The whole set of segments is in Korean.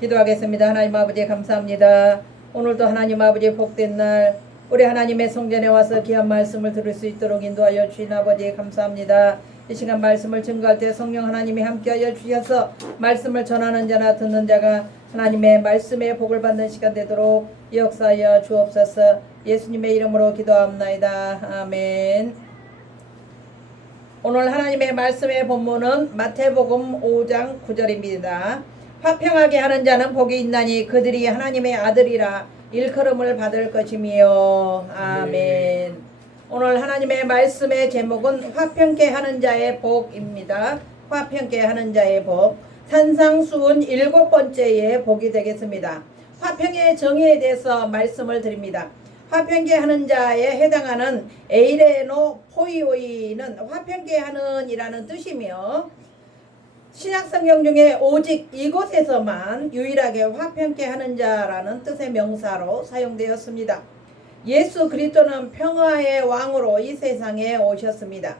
기도하겠습니다. 하나님 아버지 감사합니다. 오늘도 하나님 아버지 복된 날 우리 하나님의 성전에 와서 귀한 말씀을 들을 수 있도록 인도하여 주신 아버지 감사합니다. 이 시간 말씀을 증거할 때 성령 하나님이 함께하여 주셔서 말씀을 전하는 자나 듣는 자가 하나님의 말씀에 복을 받는 시간 되도록 역사하여 주옵소서. 예수님의 이름으로 기도합나이다. 아멘. 오늘 하나님의 말씀의 본문은 마태복음 5장 9절입니다. 화평하게 하는 자는 복이 있나니 그들이 하나님의 아들이라 일컬음을 받을 것이며. 아멘. 오늘 하나님의 말씀의 제목은 화평케 하는 자의 복입니다. 화평케 하는 자의 복. 산상수훈 7번째의 복이 되겠습니다. 화평의 정의에 대해서 말씀을 드립니다. 화평케 하는 자에 해당하는 에이레노 포이오이는 화평케 하는 이라는 뜻이며, 신약성경 중에 오직 이곳에서만 유일하게 화평케 하는 자라는 뜻의 명사로 사용되었습니다. 예수 그리스도는 평화의 왕으로 이 세상에 오셨습니다.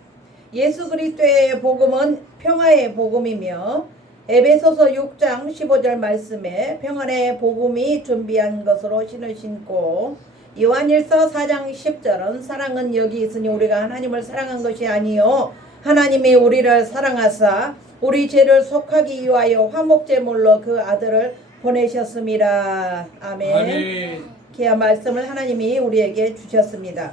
예수 그리스도의 복음은 평화의 복음이며, 에베소서 6장 15절 말씀에 평안의 복음이 준비한 것으로 신을 신고, 요한일서 4장 10절은 사랑은 여기 있으니 우리가 하나님을 사랑한 것이 아니요 하나님이 우리를 사랑하사 우리 죄를 속하기 위하여 화목제물로 그 아들을 보내셨습니다. 아멘. 아멘. 귀한 말씀을 하나님이 우리에게 주셨습니다.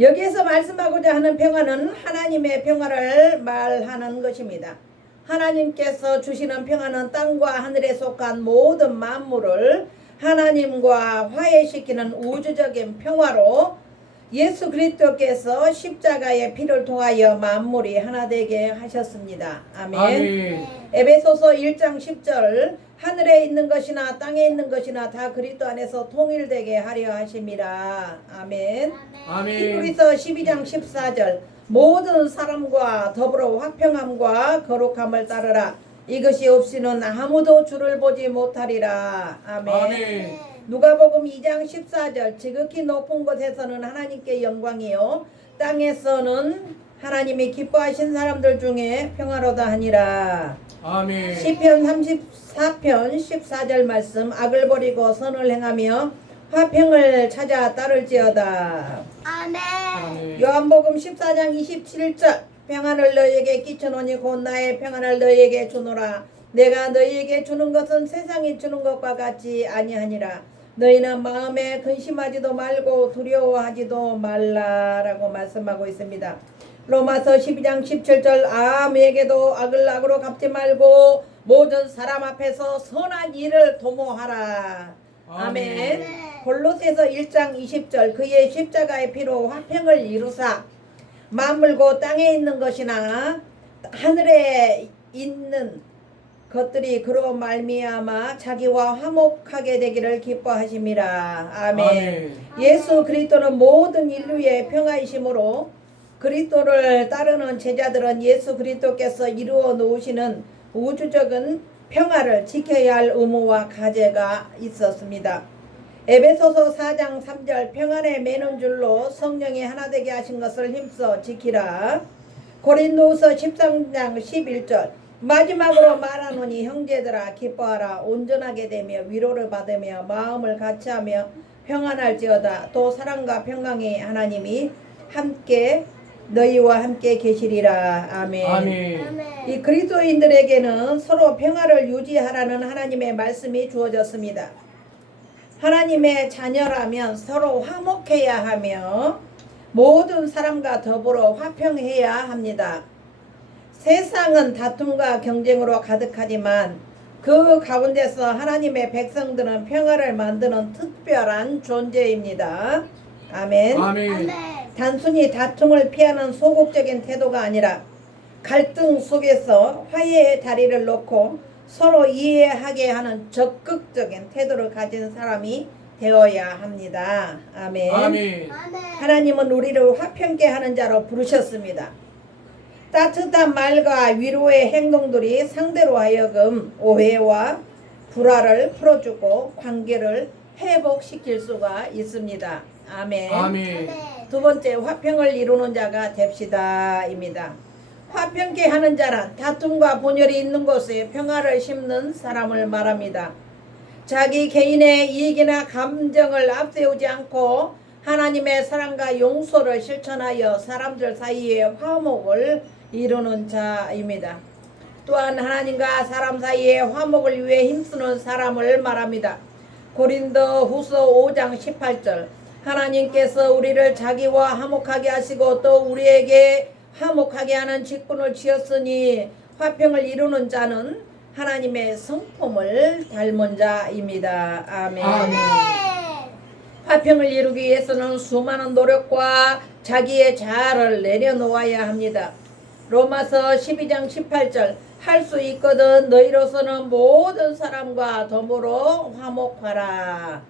여기에서 말씀하고자 하는 평화는 하나님의 평화를 말하는 것입니다. 하나님께서 주시는 평화는 땅과 하늘에 속한 모든 만물을 하나님과 화해시키는 우주적인 평화로 예수 그리스도께서 십자가의 피를 통하여 만물이 하나 되게 하셨습니다. 아멘. 아멘. 에베소서 1장 10절 하늘에 있는 것이나 땅에 있는 것이나 다 그리스도 안에서 통일되게 하려 하심이라. 아멘. 아멘. 히브리서 12장 14절 모든 사람과 더불어 화평함과 거룩함을 따르라. 이것이 없이는 아무도 주를 보지 못하리라. 아멘. 아멘. 누가복음 2장 14절 지극히 높은 곳에서는 하나님께 영광이요 땅에서는 하나님이 기뻐하신 사람들 중에 평화로다 하니라. 아멘. 시편 34편 14절 말씀 악을 버리고 선을 행하며 화평을 찾아 따를지어다. 아멘. 요한복음 14장 27절 평안을 너희에게 끼쳐노니 곧 나의 평안을 너희에게 주노라. 내가 너희에게 주는 것은 세상이 주는 것과 같지 아니하니라. 너희는 마음에 근심하지도 말고 두려워하지도 말라라고 말씀하고 있습니다. 로마서 12장 17절 아무에게도 악을 악으로 갚지 말고 모든 사람 앞에서 선한 일을 도모하라. 아멘. 골로새서 1장 20절 그의 십자가의 피로 화평을 이루사 만물고 땅에 있는 것이나 하늘에 있는 것들이 그로 말미암아 자기와 화목하게 되기를 기뻐하심이라. 아멘. 아멘. 예수 그리스도는 모든 인류의 평화이심으로 그리스도를 따르는 제자들은 예수 그리스도께서 이루어 놓으시는 우주적인 평화를 지켜야 할 의무와 과제가 있었습니다. 에베소서 4장 3절 평안에 매는 줄로 성령이 하나 되게 하신 것을 힘써 지키라. 고린도후서 13장 11절 마지막으로 말하노니 형제들아 기뻐하라. 온전하게 되며 위로를 받으며 마음을 같이하며 평안할지어다. 또 사랑과 평강의 하나님이 함께 너희와 함께 계시리라. 아멘. 아멘. 이 그리스도인들에게는 서로 평화를 유지하라는 하나님의 말씀이 주어졌습니다. 하나님의 자녀라면 서로 화목해야 하며 모든 사람과 더불어 화평해야 합니다. 세상은 다툼과 경쟁으로 가득하지만 그 가운데서 하나님의 백성들은 평화를 만드는 특별한 존재입니다. 아멘. 아멘. 단순히 다툼을 피하는 소극적인 태도가 아니라 갈등 속에서 화해의 다리를 놓고 서로 이해하게 하는 적극적인 태도를 가진 사람이 되어야 합니다. 아멘. 아멘. 하나님은 우리를 화평케 하는 자로 부르셨습니다. 따뜻한 말과 위로의 행동들이 상대로 하여금 오해와 불화를 풀어주고 관계를 회복시킬 수가 있습니다. 아멘. 아멘. 두 번째, 화평을 이루는 자가 됩시다입니다. 화평케 하는 자란 다툼과 분열이 있는 곳에 평화를 심는 사람을 말합니다. 자기 개인의 이익이나 감정을 앞세우지 않고 하나님의 사랑과 용서를 실천하여 사람들 사이에 화목을 이루는 자입니다. 또한 하나님과 사람 사이에 화목을 위해 힘쓰는 사람을 말합니다. 고린도 후서 5장 18절 하나님께서 우리를 자기와 화목하게 하시고 또 우리에게 화목하게 하는 직분을 지었으니 화평을 이루는 자는 하나님의 성품을 닮은 자입니다. 아멘. 화평을 이루기 위해서는 수많은 노력과 자기의 자아를 내려놓아야 합니다. 로마서 12장 18절 할 수 있거든 너희로서는 모든 사람과 더불어 화목하라.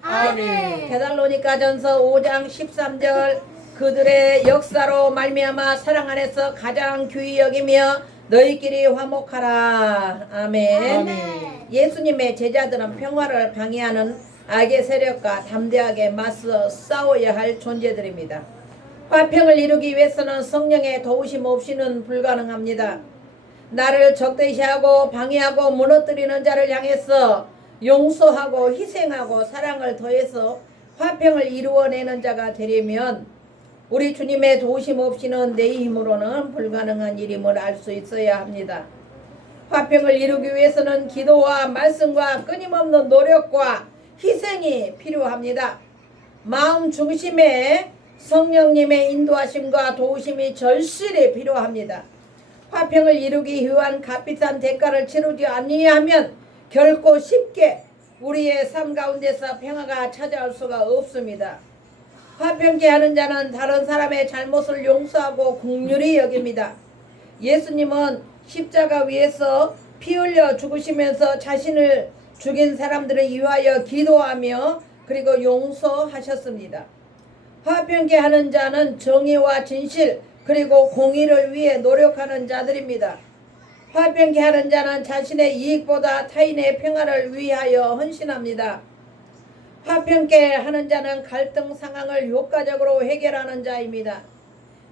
아멘. 데살로니가전서 5장 13절 그들의 역사로 말미암아 사랑 안에서 가장 귀히 여기며 너희끼리 화목하라. 아멘. 예수님의 제자들은 평화를 방해하는 악의 세력과 담대하게 맞서 싸워야 할 존재들입니다. 화평을 이루기 위해서는 성령의 도우심 없이는 불가능합니다. 나를 적대시하고 방해하고 무너뜨리는 자를 향해서 용서하고 희생하고 사랑을 더해서 화평을 이루어내는 자가 되려면 우리 주님의 도우심 없이는 내 힘으로는 불가능한 일임을 알 수 있어야 합니다. 화평을 이루기 위해서는 기도와 말씀과 끊임없는 노력과 희생이 필요합니다. 마음 중심에 성령님의 인도하심과 도우심이 절실히 필요합니다. 화평을 이루기 위한 값비싼 대가를 치르지 아니하면 결코 쉽게 우리의 삶 가운데서 평화가 찾아올 수가 없습니다. 화평케 하는 자는 다른 사람의 잘못을 용서하고 긍휼히 여깁니다. 예수님은 십자가 위에서 피 흘려 죽으시면서 자신을 죽인 사람들을 위하여 기도하며 그리고 용서하셨습니다. 화평케 하는 자는 정의와 진실 그리고 공의를 위해 노력하는 자들입니다. 화평케 하는 자는 자신의 이익보다 타인의 평화를 위하여 헌신합니다. 화평케 하는 자는 갈등 상황을 효과적으로 해결하는 자입니다.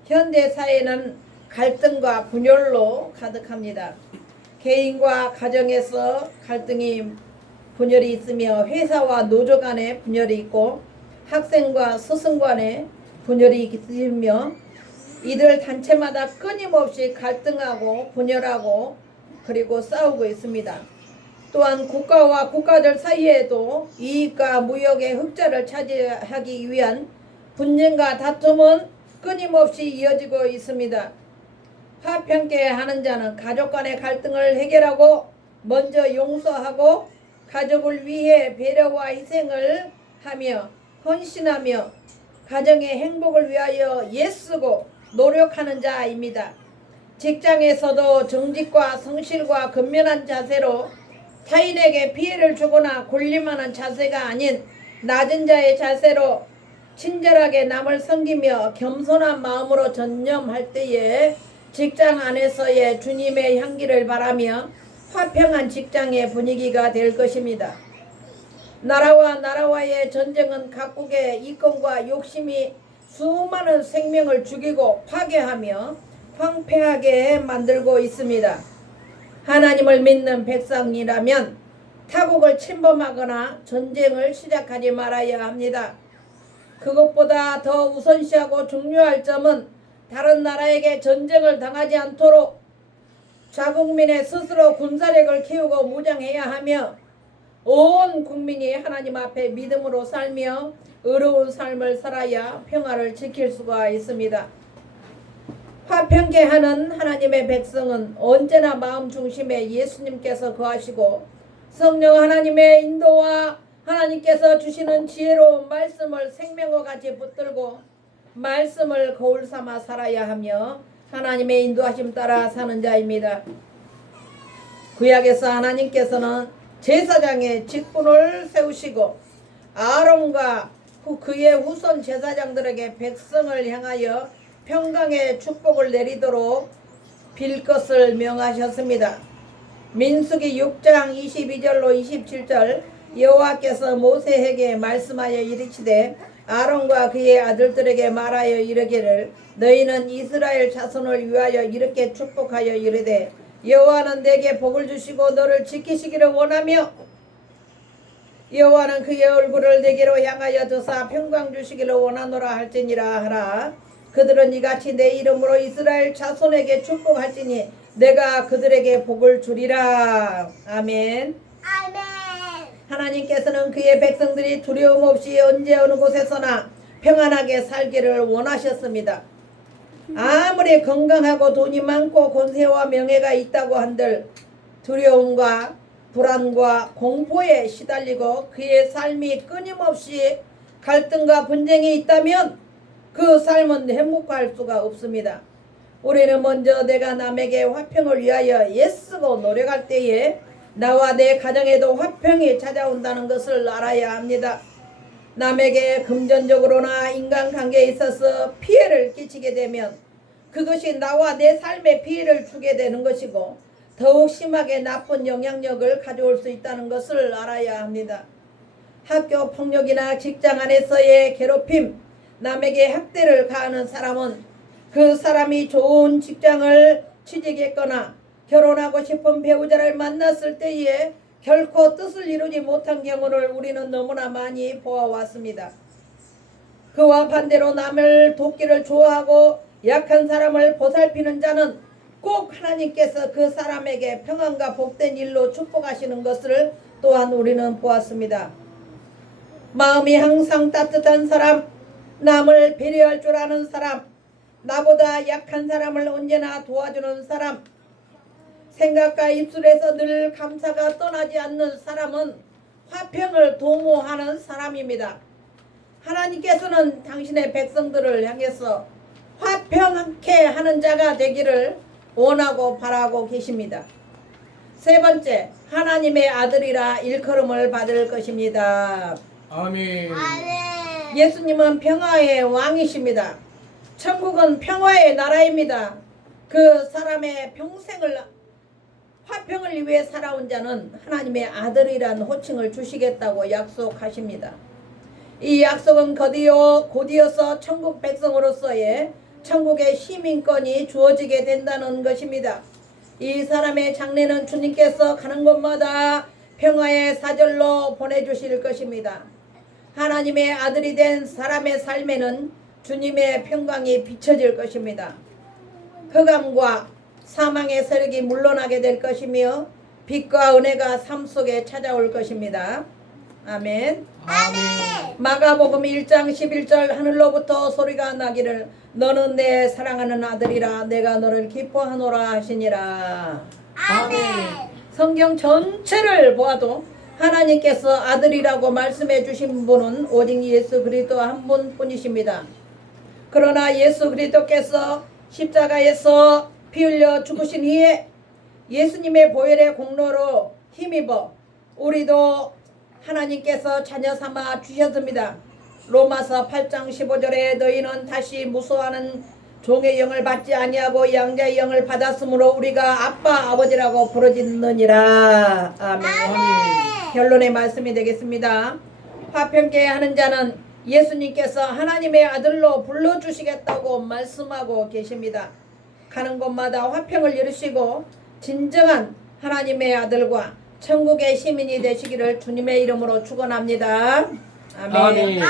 현대 사회는 갈등과 분열로 가득합니다. 개인과 가정에서 갈등이 분열이 있으며 회사와 노조 간의 분열이 있고 학생과 스승 간의 분열이 있으며 이들 단체마다 끊임없이 갈등하고 분열하고 그리고 싸우고 있습니다. 또한 국가와 국가들 사이에도 이익과 무역의 흑자를 차지하기 위한 분쟁과 다툼은 끊임없이 이어지고 있습니다. 화평케 하는 자는 가족 간의 갈등을 해결하고 먼저 용서하고 가족을 위해 배려와 희생을 하며 헌신하며 가정의 행복을 위하여 애쓰고 노력하는 자입니다. 직장에서도 정직과 성실과 근면한 자세로 타인에게 피해를 주거나 군림하는 자세가 아닌 낮은 자의 자세로 친절하게 남을 섬기며 겸손한 마음으로 전념할 때에 직장 안에서의 주님의 향기를 바라며 화평한 직장의 분위기가 될 것입니다. 나라와 나라와의 전쟁은 각국의 이권과 욕심이 수많은 생명을 죽이고 파괴하며 황폐하게 만들고 있습니다. 하나님을 믿는 백성이라면 타국을 침범하거나 전쟁을 시작하지 말아야 합니다. 그것보다 더 우선시하고 중요할 점은 다른 나라에게 전쟁을 당하지 않도록 자국민의 스스로 군사력을 키우고 무장해야 하며 온 국민이 하나님 앞에 믿음으로 살며 의로운 삶을 살아야 평화를 지킬 수가 있습니다. 화평케 하는 하나님의 백성은 언제나 마음 중심에 예수님께서 거하시고 성령 하나님의 인도와 하나님께서 주시는 지혜로운 말씀을 생명과 같이 붙들고 말씀을 거울 삼아 살아야 하며 하나님의 인도하심 따라 사는 자입니다. 구약에서 하나님께서는 제사장의 직분을 세우시고 아론과 그의 후손 제사장들에게 백성을 향하여 평강의 축복을 내리도록 빌 것을 명하셨습니다. 민수기 6장 22절로 27절 여호와께서 모세에게 말씀하여 이르시되 아론과 그의 아들들에게 말하여 이르기를 너희는 이스라엘 자손을 위하여 이렇게 축복하여 이르되 여호와는 내게 복을 주시고 너를 지키시기를 원하며 여호와는 그의 얼굴을 내게로 향하여 드사 평강 주시기를 원하노라 할지니라 하라. 그들은 이같이 내 이름으로 이스라엘 자손에게 축복할지니 내가 그들에게 복을 주리라. 아멘. 아멘. 하나님께서는 그의 백성들이 두려움 없이 언제 어느 곳에서나 평안하게 살기를 원하셨습니다. 아무리 건강하고 돈이 많고 권세와 명예가 있다고 한들 두려움과 불안과 공포에 시달리고 그의 삶이 끊임없이 갈등과 분쟁이 있다면 그 삶은 행복할 수가 없습니다. 우리는 먼저 내가 남에게 화평을 위하여 애쓰고 노력할 때에 나와 내 가정에도 화평이 찾아온다는 것을 알아야 합니다. 남에게 금전적으로나 인간관계에 있어서 피해를 끼치게 되면 그것이 나와 내 삶에 피해를 주게 되는 것이고 더욱 심하게 나쁜 영향력을 가져올 수 있다는 것을 알아야 합니다. 학교 폭력이나 직장 안에서의 괴롭힘, 남에게 학대를 가하는 사람은 그 사람이 좋은 직장을 취직했거나 결혼하고 싶은 배우자를 만났을 때에 결코 뜻을 이루지 못한 경우를 우리는 너무나 많이 보아왔습니다. 그와 반대로 남을 돕기를 좋아하고 약한 사람을 보살피는 자는 꼭 하나님께서 그 사람에게 평안과 복된 일로 축복하시는 것을 또한 우리는 보았습니다. 마음이 항상 따뜻한 사람, 남을 배려할 줄 아는 사람, 나보다 약한 사람을 언제나 도와주는 사람, 생각과 입술에서 늘 감사가 떠나지 않는 사람은 화평을 도모하는 사람입니다. 하나님께서는 당신의 백성들을 향해서 화평케 하는 자가 되기를 원하고 바라고 계십니다. 세 번째, 하나님의 아들이라 일컬음을 받을 것입니다. 아멘. 아멘. 예수님은 평화의 왕이십니다. 천국은 평화의 나라입니다. 그 사람의 평생을 화평을 위해 살아온 자는 하나님의 아들이란 호칭을 주시겠다고 약속하십니다. 이 약속은 곧이어서 천국 백성으로서의 천국의 시민권이 주어지게 된다는 것입니다. 이 사람의 장래는 주님께서 가는 곳마다 평화의 사절로 보내주실 것입니다. 하나님의 아들이 된 사람의 삶에는 주님의 평강이 비춰질 것입니다. 흑암과 사망의 세력이 물러나게 될 것이며 빛과 은혜가 삶 속에 찾아올 것입니다. 아멘. 아멘. 마가복음 1장 11절 하늘로부터 소리가 나기를 너는 내 사랑하는 아들이라 내가 너를 기뻐하노라 하시니라. 아멘. 성경 전체를 보아도 하나님께서 아들이라고 말씀해 주신 분은 오직 예수 그리스도 한 분뿐이십니다. 그러나 예수 그리스도께서 십자가에서 피 흘려 죽으신 후에 예수님의 보혈의 공로로 힘입어 우리도 하나님께서 자녀 삼아 주셨습니다. 로마서 8장 15절에 너희는 다시 무서워하는 종의 영을 받지 아니하고 양자의 영을 받았으므로 우리가 아빠 아버지라고 부르짖느니라. 아멘. 결론의 말씀이 되겠습니다. 화평케 하는 자는 예수님께서 하나님의 아들로 불러주시겠다고 말씀하고 계십니다. 가는 곳마다 화평을 이루시고 진정한 하나님의 아들과 천국의 시민이 되시기를 주님의 이름으로 축원합니다. 아멘. 아멘.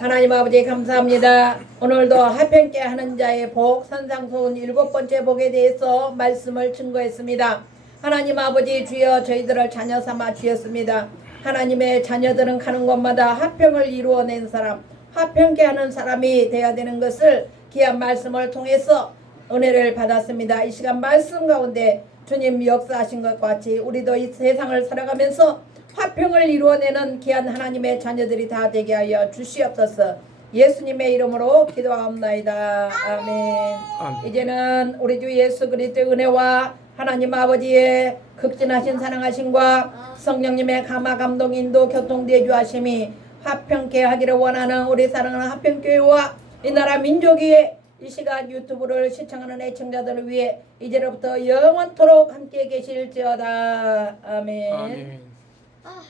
하나님 아버지 감사합니다. 오늘도 화평케 하는 자의 복 산상소원 7번째 복에 대해서 말씀을 증거했습니다. 하나님 아버지 주여 저희들을 자녀 삼아 주셨습니다. 하나님의 자녀들은 가는 곳마다 화평을 이루어낸 사람, 화평케 하는 사람이 되어야 되는 것을 귀한 말씀을 통해서 은혜를 받았습니다. 이 시간 말씀 가운데 주님 역사하신 것 같이 우리도 이 세상을 살아가면서 화평을 이루어내는 귀한 하나님의 자녀들이 다 되게 하여 주시옵소서. 예수님의 이름으로 기도하옵나이다. 아멘. 아멘. 이제는 우리 주 예수 그리스도의 은혜와 하나님 아버지의 극진하신 사랑하심과 성령님의 감화 감동 인도 교통 대주하심이 화평케 하기를 원하는 우리 사랑하는 화평교회와 이 나라 민족이 이 시간 유튜브를 시청하는 애청자들을 위해 이제로부터 영원토록 함께 계실지어다. 아멘. 아멘. 아.